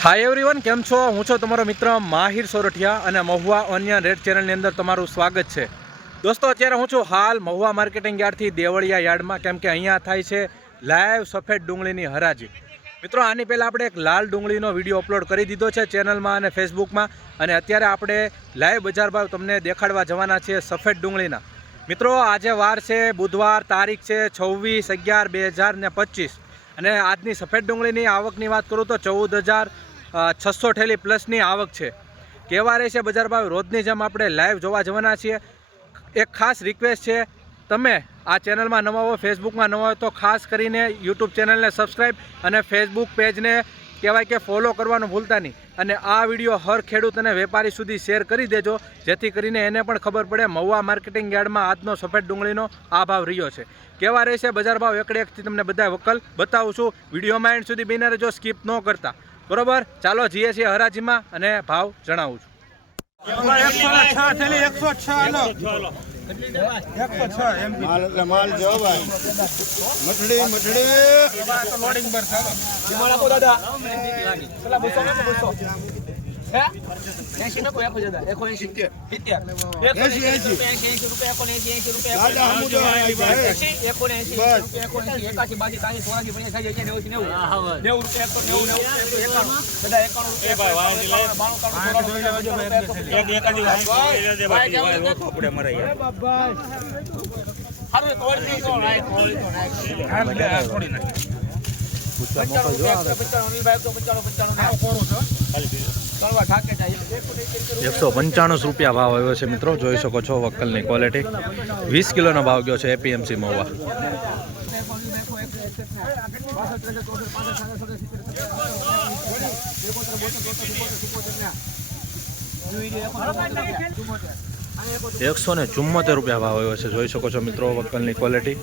Hi everyone केम छो हूँ छो तमारो मित्र माहिर सोरठिया અને મહુવા ઓનિયન રેડ ચેનલની અંદર તમારું સ્વાગત છે। દોસ્તો અત્યારે હું છું હાલ મહુવા માર્કેટિંગ યાર્ડથી દેવળિયા યાર્ડમાં, કેમ કે અહીંયા થાય છે લાઈવ સફેદ ડુંગળીની હરાજી। મિત્રો આની પહેલાં આપણે એક લાલ ડુંગળીનો વિડીયો અપલોડ કરી દીધો છે ચેનલમાં અને ફેસબુકમાં, અને અત્યારે આપણે લાઈવ બજાર ભાવ તમને દેખાડવા જવાના છીએ સફેદ ડુંગળીના। મિત્રો આજે વાર છે બુધવાર, તારીખ છે 26/11/2025 અને આજની સફેદ ડુંગળીની આવકની વાત કરું તો 14,600 ઠેલી પ્લસની આવક છે। કેવા રહેશે બજાર ભાવ રોજની જેમ આપણે લાઈવ જોવા જવાના છીએ। એક ખાસ રિક્વેસ્ટ છે, તમે આ ચેનલમાં નવા હો, ફેસબુકમાં નવા હોય તો ખાસ કરીને યુટ્યુબ ચેનલને સબસ્ક્રાઈબ અને ફેસબુક પેજને કહેવાય કે ફોલો કરવાનું ભૂલતા નહીં, અને આ વિડીયો હર ખેડૂત અને વેપારી સુધી શેર કરી દેજો, જેથી કરીને એને પણ ખબર પડે મહુવા માર્કેટિંગ યાર્ડમાં આજનો સફેદ ડુંગળીનો આ ભાવ રહ્યો છે। કેવા રહેશે બજાર ભાવ એકડે એકથી તમને બધા વકલ બતાવું છું। વિડીયોમાં એન્ડ સુધી બિના રહેજો, સ્કીપ ન કરતા, બરોબર? ચાલો જઈએ છીએ હરાજીમાં અને ભાવ જણાવું છું। माल जो भाई मछली मछली लोडिंग पर ₹195 ભાવ આવ્યો છે મિત્રો, જોઈ શકો છો વક્કલની ક્વોલિટી। 20 કિલોનો ભાવ ગયો છે એપીએમસી મહુવા। ₹174 ભાવ આવ્યો છે, જોઈ શકો છો મિત્રો વક્કલની ક્વોલિટી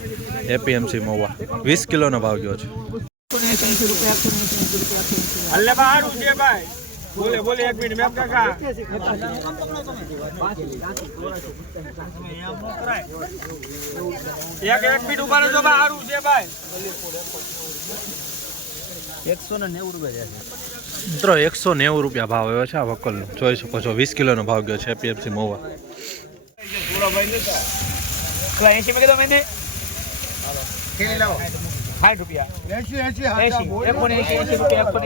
એપીએમસી મહુવા। 20 કિલોનો ભાવ ગયો છે। बोले बोले एक मिनट में काका एक मिनट ऊपर जो भाई हारू छे भाई 190 મિત્રો ₹190 ભાવ આવ્યો છે આ વક્કલનો, જોઈ શકો છો। 20 કિલોનો ભાવ ગયો છે એપીએમસી મહુવા। थोड़ा भाई ने का 80 में कितना मैंने खेली लाओ 60 रुपया 80 रुपया 81 रुपया 85 90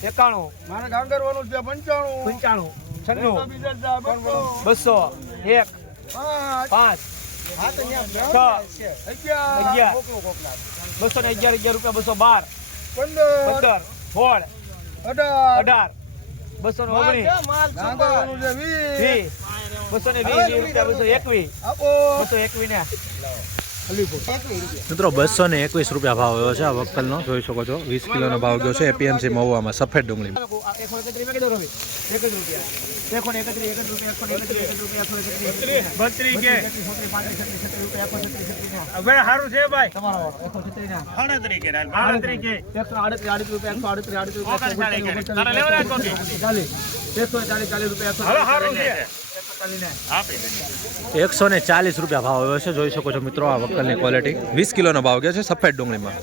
91 મારે કામ કરવાનું છે 95 200 1 5 211 રૂપિયા 212 15 16 18 219 મિત્રો ₹221 ભાવ આવ્યો છે આ વક્કલનો, જોઈ શકો છો। 20 કિલોનો ભાવ ગયો છે એપીએમસી મહુવામાં સફેદ ડુંગળી। ₹140 ભાવ આવ્યો છે, જોઈ શકો છો મિત્રો આ વક્કલની ક્વોલિટી। 20 કિલોનો ભાવ ગયો છે સફેદ ડુંગળીમાં।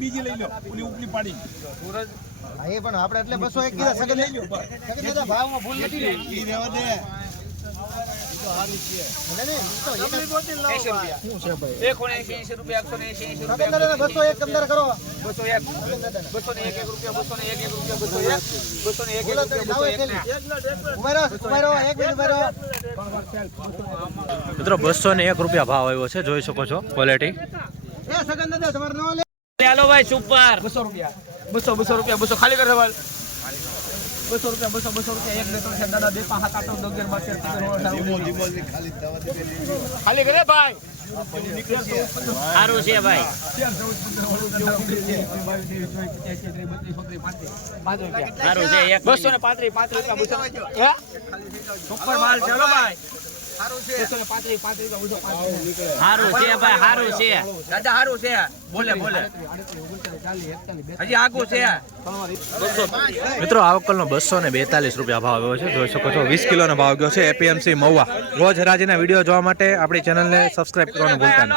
બીજી લઈ લો ઉપલી પાડી પણ આપણે એટલે 201 કીધા સગન લઈ લો ભાવમાં ભૂલ નથી ને ઈ રહેવા દે તો હારી છે ને તો 180 રૂપિયા 201 કમદાર કરો 201 રૂપિયા 201 મિત્રો ₹201 ભાવ આવ્યો છે, જોઈ શકો છો ક્વોલિટી। સગન દાદા તમારે નો લે હાલો ભાઈ સુપર 200 રૂપિયા 200 ખાલી કર સવાલ 200 રૂપિયા 1 2 3 દાદા 2 5 7 8 9 12 ખાલી કરે ભાઈ સારું છે ભાઈ। સારું છે 235 રૂપિયા સુપર માલ ચાલો ભાઈ સારું છે 135 હારું છે ભાઈ, હારું છે દાદા, હારું છે. બોલે હજી આગું છે. મિત્રો આ વકલનો 242 રૂપિયા ભાવ આવ્યો છે. જોઈ શકો છો 20 કિલોનો ભાવ ગયો છે. એપીએમસી મહુવા. રોજ હરાજીના વિડીયો જોવા માટે આપણી ચેનલને સબસ્ક્રાઇબ કરવાનું ભૂલતા નહીં.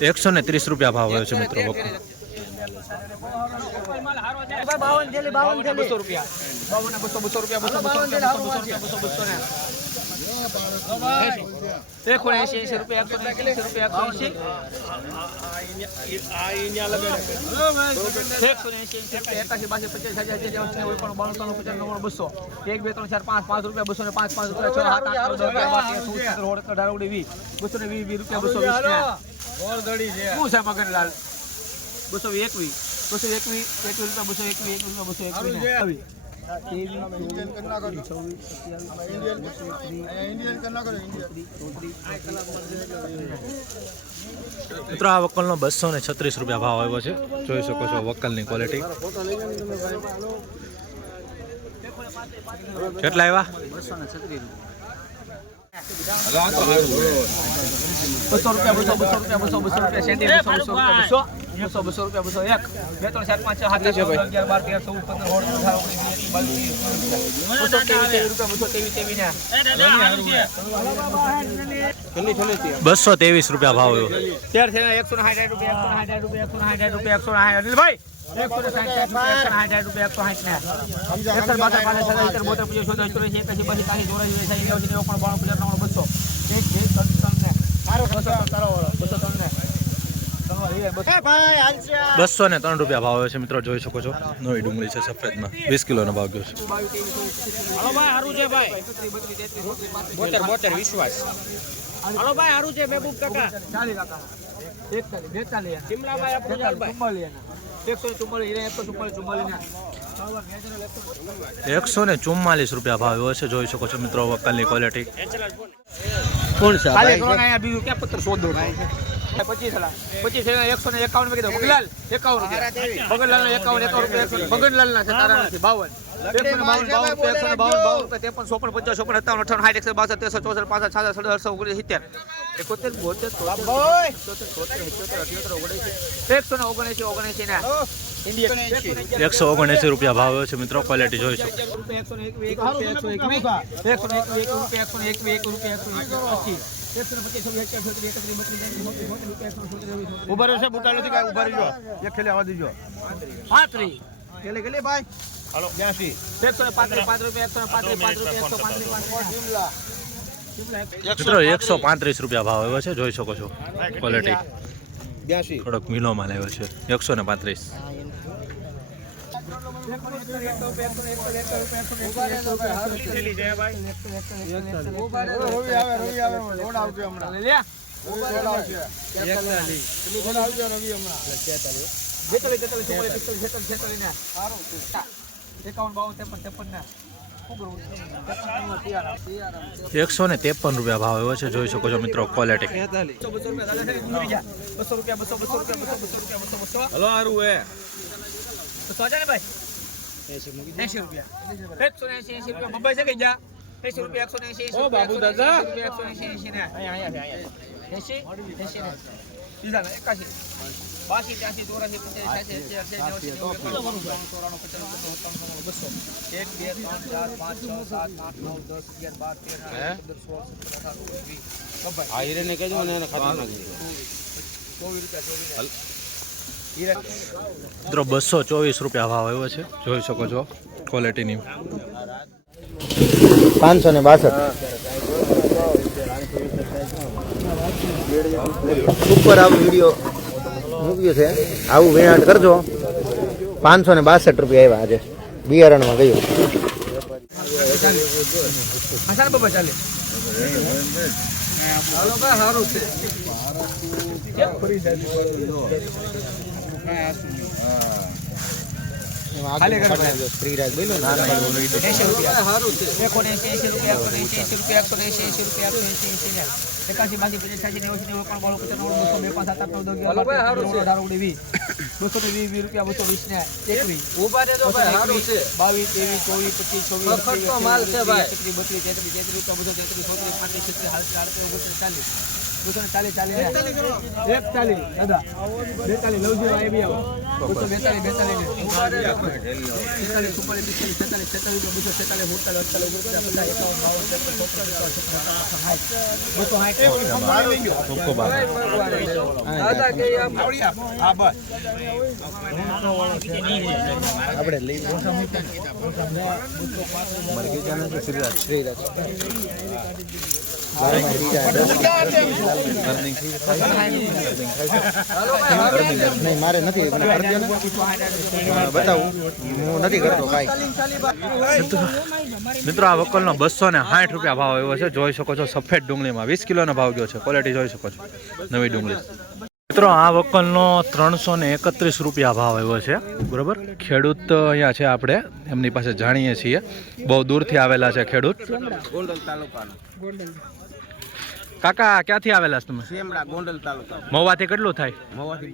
130 રૂપિયા ભાવ આવ્યો છે મિત્રો વકલ. 200 રૂપિયા 200 મિત્રો આ વકલનો 236 રૂપિયા ભાવ આવ્યો છે. જોઈ શકો છો વકલની ક્વોલિટી. કેટલા આવ્યા? 223 રૂપિયા ભાવ આવ્યો. 160 રૂપિયા ભાઈ. 160 203 રૂપિયા ભાવ આવ્યો છે મિત્રો. જોઈ શકો છો નવી ડુંગળી છે સફેદમાં. 20 કિલોનો ભાવ ગયો છે. હાલો ભાઈ, હારું છે ભાઈ. 72 વિશ્વાસ. હાલો ભાઈ, હારું છે મહેબૂબ કાકા. 40 કાકા. 41 શિમલાભાઈ આપણું ચાલ ભાઈ. 144 રૂપિયા ભાવ આવ્યો છે. જોઈ શકો છો મિત્રો વકલની ક્વોલિટી. કોણ છે ખાલી કોણ આયા બીજું ક્યાં પત્ર શોધો ભાઈ. 25 151 માં કીધું બગલાલ 51 રૂપિયા. બગલાલ ના 51 રૂપિયા. બગલાલ ના છે તારા નથી 52. 179 રૂપિયા ભાવ આવ્યો છે મિત્રો. ક્વોલિટી જોઈ શકો. ઉભા રહ્યો છે બુટા નથી કાંઈ ઉભા રહ્યો. એક ખેલે આવવા દીજો. 35 ખેલે ખેલે ભાઈ. હાલો 82 135 રૂપિયા. 135 રૂપિયા ભાવ આવ્યો છે. જોઈ શકો છો ક્વોલિટી. 82 થોડોક મીલો માલ આવ્યો છે. 135. ₹153 રૂપિયા ભાવ આવ્યો છે. જોઈ શકો છો મિત્રો ક્વોલિટી. 200 રૂપિયા. હલો હારું હે તો સોજા ને ભાઈ 80 રૂપિયા. 180 રૂપિયા બબ્બા છે કે જા 80 રૂપિયા. 180 ઓ બાબુ દાદા 180 ને અહીંયા 80 ને બીજા 81 82 83 84 મિત્રો 224 રૂપિયા ભાવ આવ્યો છે. જોઈ શકો છો ક્વોલિટીની. 562 ઉપર આવો વિડીયો મૂક્યો છે. આવું વેચાણ કરજો. 562 રૂપિયા આવ્યા આજે બિયારણમાં ગયું. આસાન બાબા ચાલે. હાલો ભાઈ સારું છે. ખાલી કરો ભાઈ. ફ્રી રાખ બોલો ને. 80 રૂપિયા. 180 રૂપિયા, 180 રૂપિયા, 180 રૂપિયા, 180 રૂપિયા. 81 82 85 90 91 92 95 200 5 7 8 9 10 220 રૂપિયા 220 ને 21 ઊભા રહેજો ભાઈ, સારું છે. 22 23 24 25 26 માલ છે ભાઈ. 32 33 રૂપિયા 233 34 35 40 41 દાદા 42 લવજી આવી બી આવો 242 દાદા કે આપણે લઈ ફ્રી રાખ. નહીં મારે નથી, મને કરી દો ને. બતાવું, હું નથી કરતો કાંઈ. મિત્રો આ વકલનો 260 રૂપિયા ભાવ આવ્યો છે. જોઈ શકો છો સફેદ ડુંગળીમાં 20 કિલોનો ભાવ ગયો છે. ક્વોલિટી જોઈ શકો છો નવી ડુંગળી. મિત્રો આ વકલનો 331 રૂપિયા ભાવ આવ્યો છે. બરોબર, ખેડૂત અહીંયા છે, આપણે એમની પાસે જાણીએ છીએ. બહુ દૂરથી આવેલા છે ખેડૂત. ગોંડલ તાલુકાનો કાકા ક્યાંથી આવેલા છો તમે? શેમડા ગોંડલ તાલુકા મહુવાથી કેટલું થાય? મહુવાથી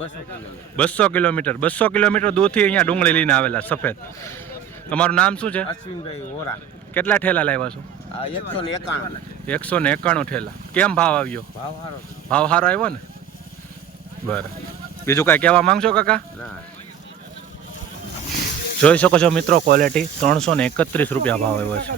200 કિલોમીટર 200 કિલોમીટર દૂરથી અહીંયા ડુંગળી લઈને આવેલા સફેદ. તમારું નામ શું છે? અશ્વિનભાઈ વોરા કેટલા ઠેલા લાવ્યા છો? આ 191 191 ઠેલા. કેમ ભાવ આવ્યો? ભાવ સારો ભાવ સારો આવ્યો ને? બરાબર. બીજું કાંઈ કહેવા માંગશો કાકા? ના જોઈ શકો છો મિત્રો ક્વોલિટી 331 રૂપિયા ભાવ આવ્યો છે.